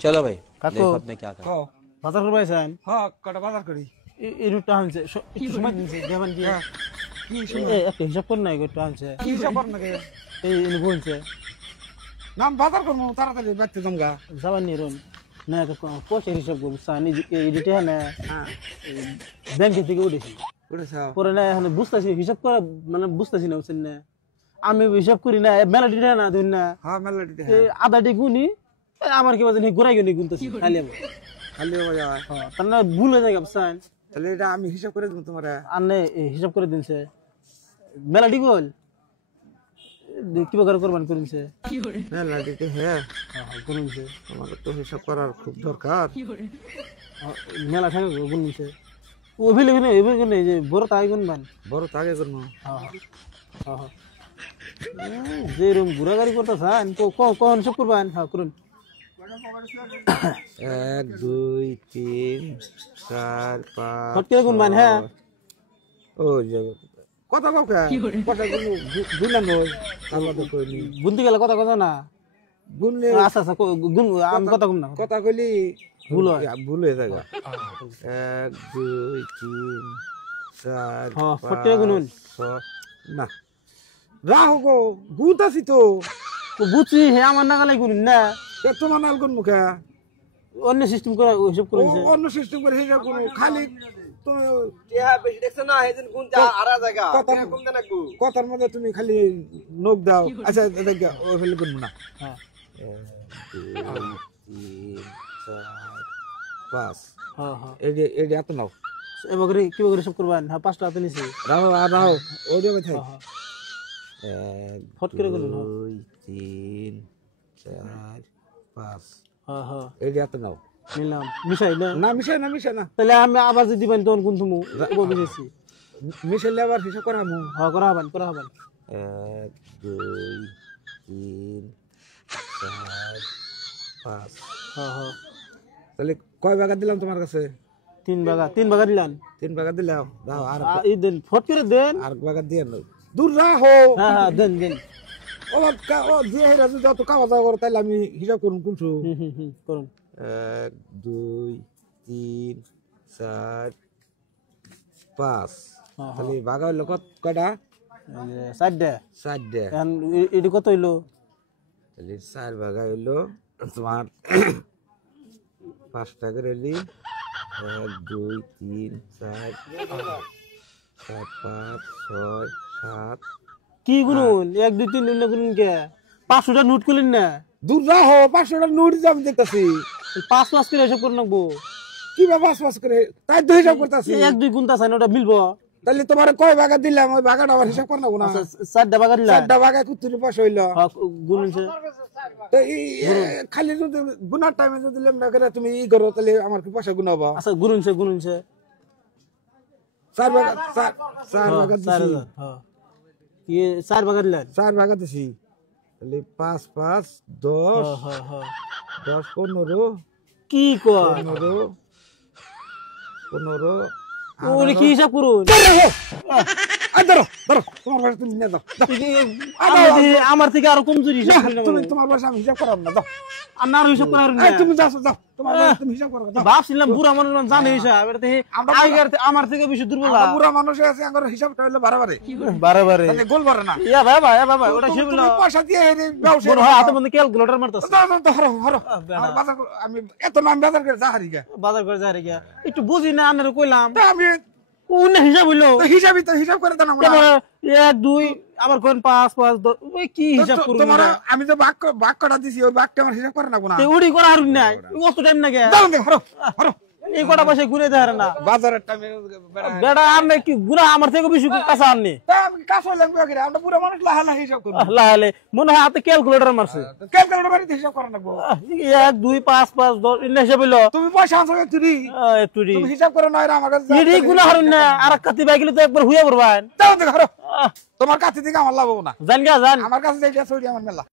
चलो भाई काको। देखो अब मैं क्या कर हाँ বাজার করবে আছেন हाँ कटा बाजार करी এই রুটটা আনছে একটু সময় দিনছে দেবান কি কি এই একটা হিসাব কর না একটু আনছে কি হিসাব কর নাকি এই এনে বলছে নাম বাজার করবো তাড়াতাড়ি বাইতে জমগা যাবার নিরুন না পয়সা হিসাব করবো সানি এডিটে না হ্যাঁ ব্যাংকে থেকে উঠেছি উঠেছে পরে না এখন বুঝতেছি হিসাব করা মানে বুঝতেছি না বুঝছেন না আমি হিসাব করি না মেলাডি না ধরুন না হ্যাঁ মেলাডি আদাটি গুনি আমার কি বাজে ঘুরাই গুনি গুনতেছি খালি আমি খালি হয়ে যায় তার না ভুল হয়ে যায় বুঝছেন তাহলে এটা আমি হিসাব করে দেবো তোমার আনে হিসাব করে দিনছে মেলাডি গোল কি বাগার করবান করিনছে মেলাডিতে হ্যাঁ করিনছে তোমার তো হিসাব করার খুব দরকার মেলা থাকে গুনছে ওভিলে গুনে এবে গুনে যে বড় তাই গুনবান বড় তাকে করবো যে রুম ঘুরা গাড়ি করতেছেন কখন হিসাব করবেন হ্যাঁ করুন 1 2 3 4 5 ফট করে গুনবান হ্যাঁ ও যে কত কাউকে কত গুনলাম ওই আমরা তো কইনি গুনতে গেলে কথা কথা না গুনলে আচ্ছা আচ্ছা গুন আমি কথা কম না কথা কইলি ভুল হয় ভুল হয়ে যায় 1 2 3 4 হ্যাঁ ফট করে গুনুন না রাহো গো গুতাছি তো বুঝছি হে আমার নাগালাই গুনুন না তোমার নাল কোন মুখে অন্য সিস্টেম করে হিসাব করেছে অন্য সিস্টেম করে হিসাব করো খালি তো বেশি দেখছ না হেদিন কোন যা আরা জায়গা কম দেন একটু কথার মধ্যে তুমি খালি নোক দাও আচ্ছা দেখ ও ফেলে করবো না হ্যাঁ 1 2 3 4 5 হ্যাঁ হ্যাঁ এডি এত নাও এবার কি করে হিসাব করবেন হ্যাঁ পাঁচটা হাতে নিছি রাহো আর রাহো ওই যাবে থাই হ্যাঁ 1 ফট করে গুনুন 2 3 4 5 হ্যাঁ হ্যাঁ এডি এত নাও নিলাম মিশাই না না মিশে না তাহলে আমি আবার যদি দিবেন তখন কোন তুমি বুঝেছি মিশাইলে আবার হিসাব করামু হ্যাঁ করা হবেন 1 2 3 4 5 হ্যাঁ হ্যাঁ তাহলে কয় ভাগা দিলাম তোমার কাছে তিন ভাগা দিলেন 3 ভাগা দিলাম দাও আর এই দেন ফট করে দেন আর ভাগা দিয়ে নাও দূর রাহো হ্যাঁ হ্যাঁ দেন ও যে হেরা যত কাওয়া দাওয়া করে তাহলে আমি হিসাব করুন কোনছু করুন 1 2 3 4 5 তাহলে ভাগা হইলো কয়টা চারটে 4টা এখন এটি কত হইলো তাহলে 4 ভাগা হইলো তোমার 5 টাকা রেলি 1 2 3 4 5 6 7 কি গুনুন 1 2 3 গুনুন গুনুন কে 500টা নোট করলেন না দূর রাহো 500টা নোট আমি দেখতাছি 5 করে হিসাব করে রাখবো কি বাবা 5 করে তাই তো হিসাব করতাছি 1 2 গুনতা চাই না ওটা মিলবো তাহলে তোমার কয় ভাগা দিলাম ওই ভাগাটা আবার হিসাব করে না চারটা ভাগা দিলা 4টা ভাগা কুত্তুরি পয়সা হইলো গুনুনছে তো এই খালি যদি গুনার টাইমে যদি লেম না করে তুমি ই করো তাহলে আমার কি পয়সা গুনাবা আচ্ছা গুনুনছে 4 ভাগা 4 ভাগা দিছি হ্যাঁ ये 4 ভাগা দিলেন 4 ভাগা দিছি তাহলে 5 5 10 হ্যাঁ হ্যাঁ 10 15 কি কয় 15 ওরে কি হিসাব করুন ধরো তোমার পয়সা তুমি নিয়ে যাও আমার থেকে আরো কমজোরি হিসাব তুমি তোমার পয়সা আমি হিসাব করাম না দাও আর না হিসাব করার না তুমি যাও তোমার পয়সা তুমি হিসাব করো দাও ভাবছিলাম বুড়া মানুষ জানে হিসাব এটা আমার থেকে বেশি দুর্বল পুরা মানুষ আছে আমার হিসাবটা হইলো বারে বারে তাহলে গোল করে না ইয়া বাবা ওটা কি বলো পয়সা দিয়ে ব্যবসা বড় হয় হাতে মধ্যে ক্যালকুলেটর মারতাছে হরো বাজার আমি এত নাম বাজার করে যা হারি গা বাজার করে যা রে গিয়া একটু বুঝি না আনারে কইলাম আমি কোন হিসাব হইলো হিসাব করে দাও না 1 2 আবার কোন 5 5 10 ওই কি হিসাব করব তোমার আমি তো বাক্যটা দিছি ওই বাক্যটা আমার হিসাব করে না কোনা তে উড়ি করা আর নাই অত টাইম লাগে দাও দে হরো এই কটা পয়সা ঘুরে দেয় না বাজারের টাইমে বেটা আমি কি গুনা আমার থেকে বেশি কাঁচা আননি আমি কাছে লাগবে করে আমরা পুরো মানুষ লাহালা হিসাব করব লাহালে মনে হয় হাতে ক্যালকুলেটর মারছে ক্যালকুলেটর বাড়িতে হিসাব করে না 1 2 5 5 10 ইন্না হিসাব হইলো তুমি পয়সা আনছো তুই একটুরি তুমি হিসাব করে নয় আমার কাছে ইডি গুনা হারুন না আর কাতি বাইগলে তো একবার হুইয়া পড়বান দাও দে হরো তোমার কাছে থেকে আমার লাভ হবে না জান আমার কাছে যেটা ছড়ি আমার মেলা